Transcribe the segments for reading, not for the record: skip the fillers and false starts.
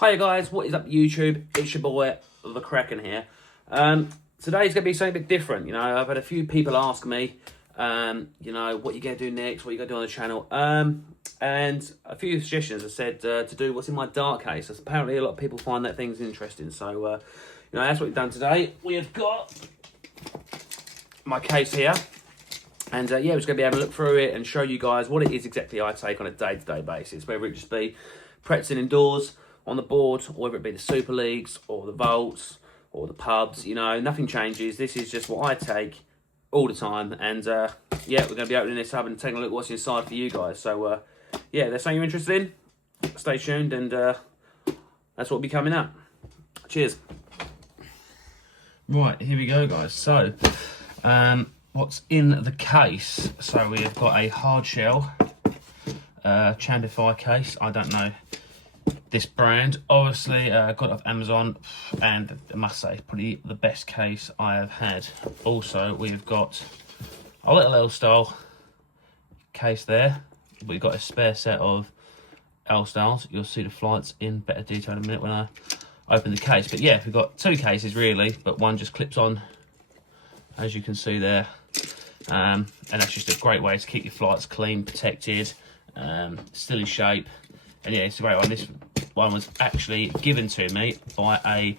Hiya guys, what is up YouTube? It's your boy, the Kraken here. Today's going to be something a bit different. You know, I've had a few people ask me, you know, what you going to do next, what you going to do on the channel. And a few suggestions have said to do what's in my dart case. As apparently a lot of people find that thing's interesting. So, you know, that's what we've done today. We have got my case here. And yeah, we're just going to be able to look through it and show you guys what it is exactly I take on a day-to-day basis. Whether it just be practicing indoors, on the board, or whether it be the Super Leagues or the Vaults or the pubs, you know, nothing changes. This is just what I take all the time. And yeah, we're going to be opening this up and taking a look what's inside for you guys. So yeah, there's something you're interested in, stay tuned, and that's what will be coming up. Cheers. Right, here we go guys. So what's in the case? So we have got a hard shell Chandify case. I don't know this brand, obviously got it off Amazon, and I must say probably the best case I have had. Also we've got a little L-style case there. We've got a spare set of L-styles. You'll see the flights in better detail in a minute when I open the case. But yeah, we've got two cases really, but one just clips on, as you can see there, and that's just a great way to keep your flights clean, protected, still in shape. And yeah, it's a great one. This one was actually given to me by a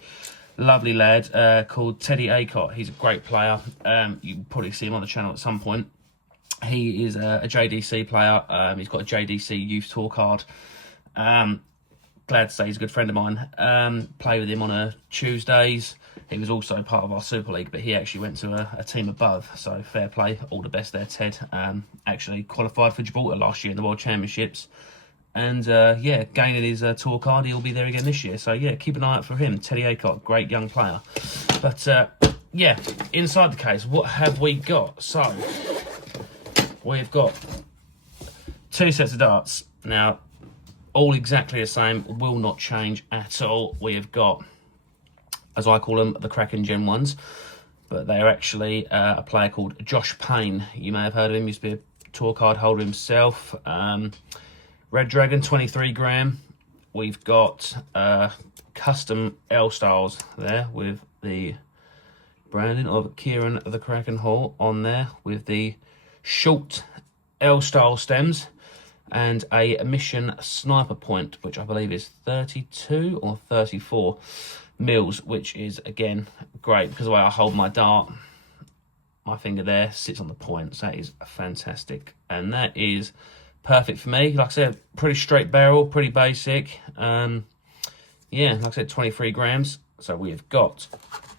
lovely lad called Teddy Acott. He's a great player. You can probably see him on the channel at some point. He is a JDC player. He's got a JDC Youth Tour card. Glad to say he's a good friend of mine. Play with him on Tuesdays. He was also part of our Super League, but he actually went to a team above. So fair play. All the best there, Ted. Actually qualified for Gibraltar last year in the World Championships. And yeah, gaining his tour card, he'll be there again this year. So yeah, keep an eye out for him. Teddy Acott, great young player. But yeah, inside the case, what have we got? So we've got two sets of darts. Now, all exactly the same, will not change at all. We have got, as I call them, the Kraken Gen 1s. But they are actually a player called Josh Payne. You may have heard of him. He used to be a tour card holder himself. Red Dragon 23 gram. We've got custom L styles there with the branding of Kieran the Kraken Hall on there, with the short L style stems and a mission sniper point, which I believe is 32 or 34 mils, which is again great because the way I hold my dart, my finger there sits on the point. So that is fantastic, and that is perfect for me. Like I said, pretty straight barrel, pretty basic. Yeah, like I said, 23 grams. So we've got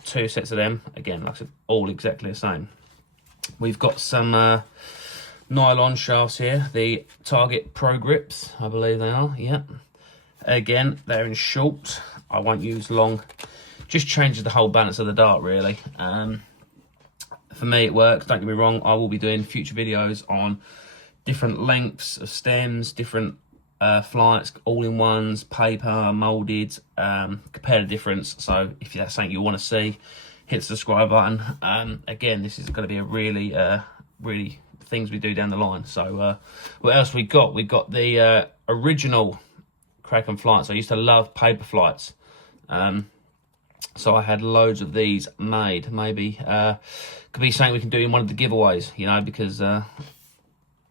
two sets of them. Again, like I said, all exactly the same. We've got some nylon shafts here, the Target Pro Grips, I believe they are. Yeah. Again, they're in short. I won't use long. Just changes the whole balance of the dart, really. For me, it works. Don't get me wrong. I will be doing future videos on different lengths of stems, different flights, all-in-ones, paper, moulded, compare the difference. So if that's something you want to see, hit the subscribe button. Again, this is going to be a really, really things we do down the line. So what else we got? We got the original Kraken flights. I used to love paper flights. So I had loads of these made. Maybe could be something we can do in one of the giveaways, you know, because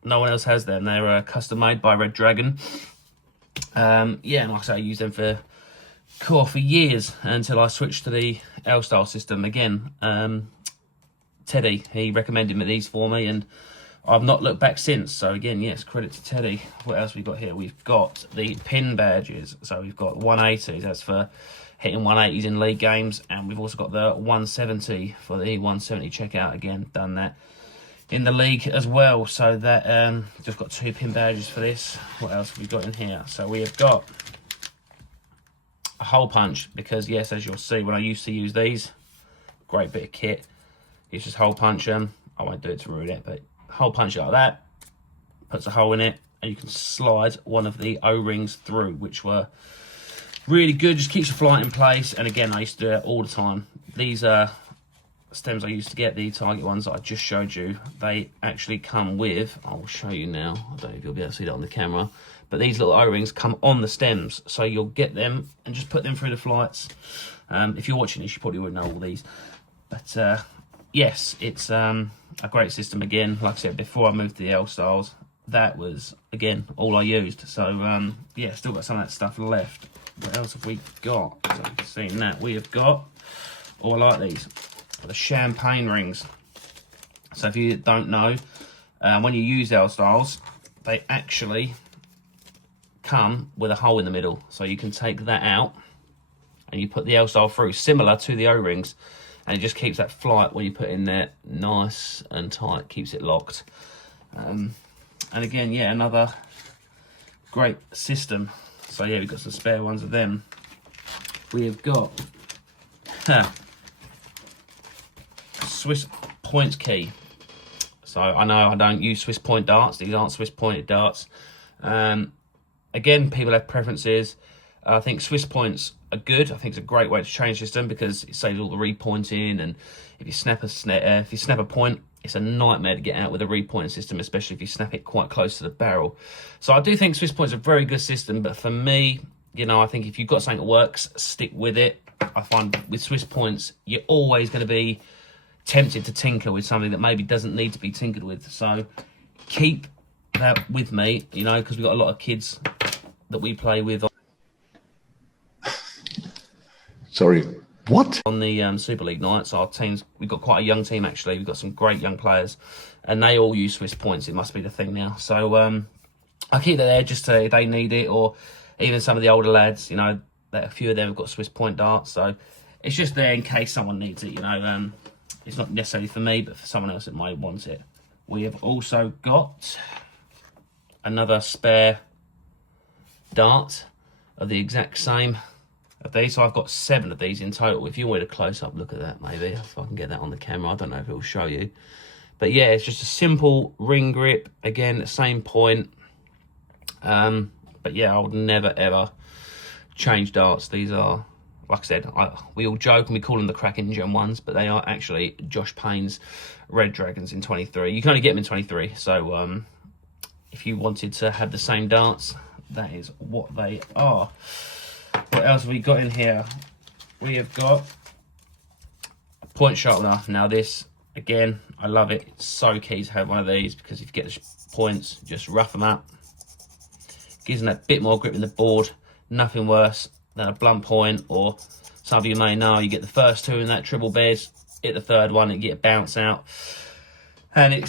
no one else has them. They're custom made by Red Dragon. Yeah, and like I say, I used them for years until I switched to the L-style system again. Teddy, he recommended me these for me, and I've not looked back since. So again, yes, credit to Teddy. What else we got here? We've got the pin badges. So we've got 180s. That's for hitting 180s in league games, and we've also got the 170 for the 170 checkout. Again, done that in the league as well. So that just got two pin badges for this. What else have we got in here? So we have got a hole punch, because yes, as you'll see, when I used to use these, great bit of kit. It's just hole punch them. I won't do it to ruin it, but hole punch it like that, puts a hole in it, and you can slide one of the O-rings through, which were really good. Just keeps your flight in place. And again, I used to do it all the time. These are stems I used to get, the Target ones that I just showed you. They actually come with, I'll show you now, I don't know if you'll be able to see that on the camera, but these little O-rings come on the stems, so you'll get them and just put them through the flights. If you're watching this, you probably would know all these, but yes, it's a great system. Again, like I said, before I moved to the L styles, that was again all I used. So yeah, still got some of that stuff left. What else have we got? So you've seen that. We have got, oh, I like these, the champagne rings. So if you don't know, when you use L styles, they actually come with a hole in the middle. So you can take that out and you put the L style through, similar to the O-rings, and it just keeps that flight when you put it in there nice and tight, keeps it locked. And again, yeah, another great system. So yeah, we've got some spare ones of them. We have got Swiss points key. So I know I don't use Swiss point darts. These aren't Swiss pointed darts. Again, people have preferences. I think Swiss points are good. I think it's a great way to change system because it saves all the repointing, and if you snap a point, it's a nightmare to get out with a repointing system, especially if you snap it quite close to the barrel. So I do think Swiss points are a very good system, but for me, you know, I think if you've got something that works, stick with it. I find with Swiss points, you're always going to be tempted to tinker with something that maybe doesn't need to be tinkered with. So keep that with me, you know, because we've got a lot of kids that we play with Sorry, what? on the Super League nights. Our teams, we've got quite a young team actually. We've got some great young players, and they all use Swiss points. It must be the thing now. So I keep that there just to, if they need it, or even some of the older lads, you know, that a few of them have got Swiss point darts. So it's just there in case someone needs it, you know. It's not necessarily for me, but for someone else that might want it. We have also got another spare dart of the exact same of these. So I've got 7 of these in total. If you wanted a close-up look at that, maybe, if I can get that on the camera. I don't know if it will show you. But yeah, it's just a simple ring grip. Again, the same point. But yeah, I would never, ever change darts. These are, like I said, we all joke and we call them the Kraken Gen 1s, but they are actually Josh Payne's Red Dragons in 23. You can only get them in 23. So if you wanted to have the same darts, that is what they are. What else have we got in here? We have got a point sharpener. Now this, again, I love it. It's so key to have one of these, because if you get the points, just rough them up. Gives them that bit more grip in the board. Nothing worse than a blunt point, or some of you may know, you get the first 2 in that triple bed, hit the third one, and you get a bounce out. And it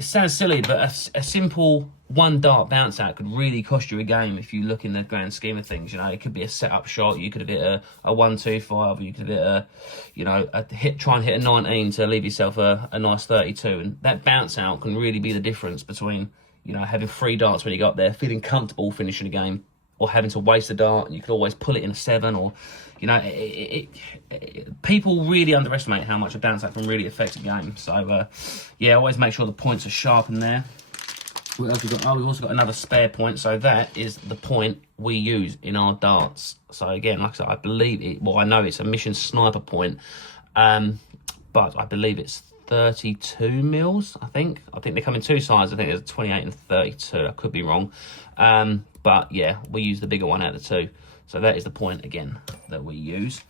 sounds silly, but a simple 1 dart bounce out could really cost you a game if you look in the grand scheme of things. You know, it could be a set-up shot. You could have hit a 1-2-5, or you could have hit try and hit a 19 to leave yourself a nice 32. And that bounce out can really be the difference between, you know, having 3 darts when you go up there, feeling comfortable finishing a game, or having to waste a dart, and you could always pull it in a 7, or, you know, people really underestimate how much a bounce out can really affect a game. So, yeah, always make sure the points are sharp in there. What else we got? Oh, we've also got another spare point. So that is the point we use in our darts. So again, like I said, I believe it, well, I know it's a Mission Sniper point, but I believe it's 32 mils, I think. I think they come in 2 sizes. I think there's 28 and 32. I could be wrong. But yeah, we use the bigger one out of the 2. So that is the point, again, that we use.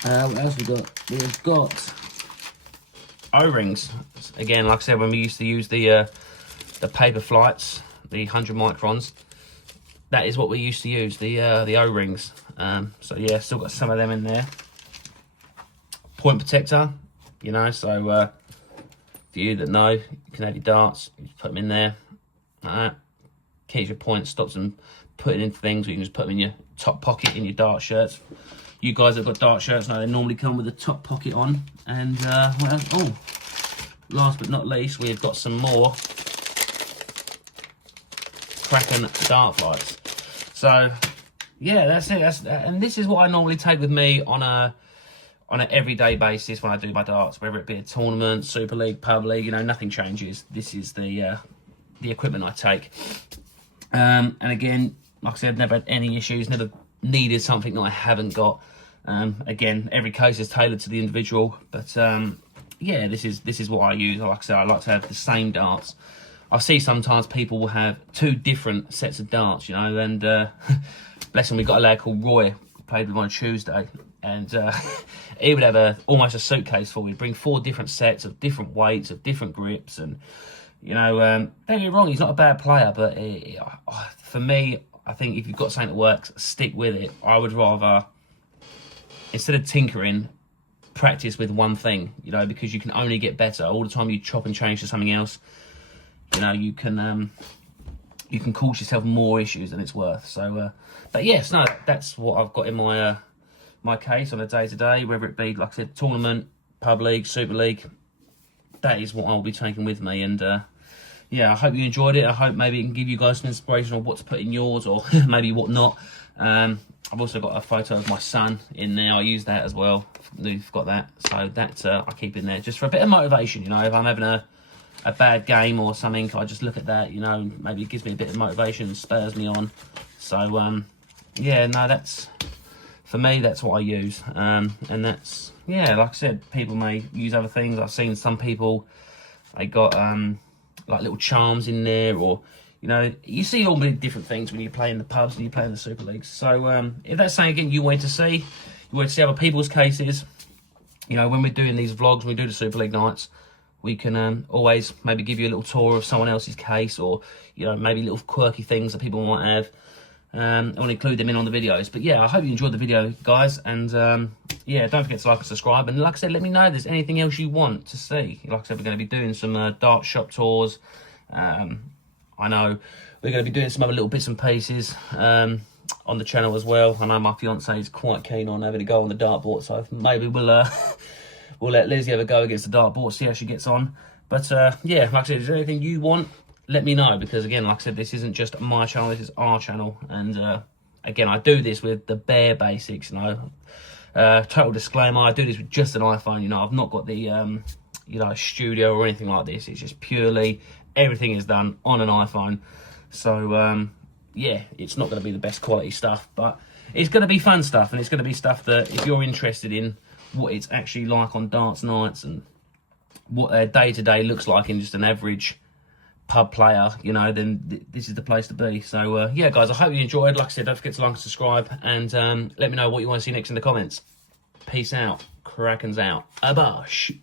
What else we got? We've got O-rings. Again, like I said, when we used to use the paper flights, the 100 microns, that is what we used to use, the O-rings. So yeah, still got some of them in there. Point protector, you know, so for you that know, you can have your darts, you put them in there, like that. Keeps your points, stops them putting into things, or you can just put them in your top pocket in your dart shirts. You guys that have got dart shirts know they normally come with a top pocket on. And what else? Oh, last but not least, we've got some more Kraken dart flights. So yeah, that's it. And this is what I normally take with me on an everyday basis when I do my darts, whether it be a tournament, Super League, Pub League, you know, nothing changes. This is the equipment I take. And again, like I said, never had any issues, never needed something that I haven't got. Again, every case is tailored to the individual, but yeah, this is what I use. Like I said, I like to have the same darts I see sometimes people will have 2 different sets of darts, you know, and bless him, we got a lad called Roy, played with him on Tuesday, and he would have almost a suitcase full. He'd bring 4 different sets of different weights, of different grips, and, you know, don't get me wrong, he's not a bad player, but for me, I think if you've got something that works, stick with it. I would rather, instead of tinkering, practice with one thing, you know, because you can only get better. All the time you chop and change to something else, you know, you can cause yourself more issues than it's worth. So, but yes, no, that's what I've got in my my case on a day-to-day, whether it be, like I said, tournament, pub league, super league. That is what I'll be taking with me, and yeah, I hope you enjoyed it. I hope maybe it can give you guys some inspiration on what to put in yours, or maybe what not. I've also got a photo of my son in there. I use that as well. You've got that, so that I keep in there just for a bit of motivation. You know, if I'm having a bad game or something, I just look at that. You know, maybe it gives me a bit of motivation, spurs me on. So yeah, no, that's, for me, that's what I use. And that's, yeah, like I said, people may use other things. I've seen some people, they got like little charms in there, or, you know, you see all many different things when you play in the pubs and you play in the Super Leagues. So if that's something again you wanted to see, you wanted to see other people's cases, you know, when we're doing these vlogs, when we do the Super League nights, we can always maybe give you a little tour of someone else's case, or, you know, maybe little quirky things that people might have. I want to include them in on the videos. But yeah, I hope you enjoyed the video, guys, and yeah, don't forget to like and subscribe, and like I said, let me know if there's anything else you want to see. Like I said, we're going to be doing some dart shop tours. I know we're going to be doing some other little bits and pieces on the channel as well. I know my fiance is quite keen on having a go on the dartboard, so maybe we'll we'll let Lizzie have a go against the dartboard, see how she gets on. But yeah, like I said, is there anything you want? Let me know, because again, like I said, this isn't just my channel, this is our channel, and again, I do this with the bare basics, you know. Total disclaimer, I do this with just an iPhone, you know. I've not got the you know, studio or anything like this. It's just purely, everything is done on an iPhone. So yeah, it's not going to be the best quality stuff, but it's going to be fun stuff, and it's going to be stuff that, if you're interested in what it's actually like on darts nights and what a day-to-day looks like in just an average pub player, you know, then this is the place to be. So yeah, guys, I hope you enjoyed. Like I said, don't forget to like and subscribe, and let me know what you want to see next in the comments. Peace out. Kraken's out. Abosh.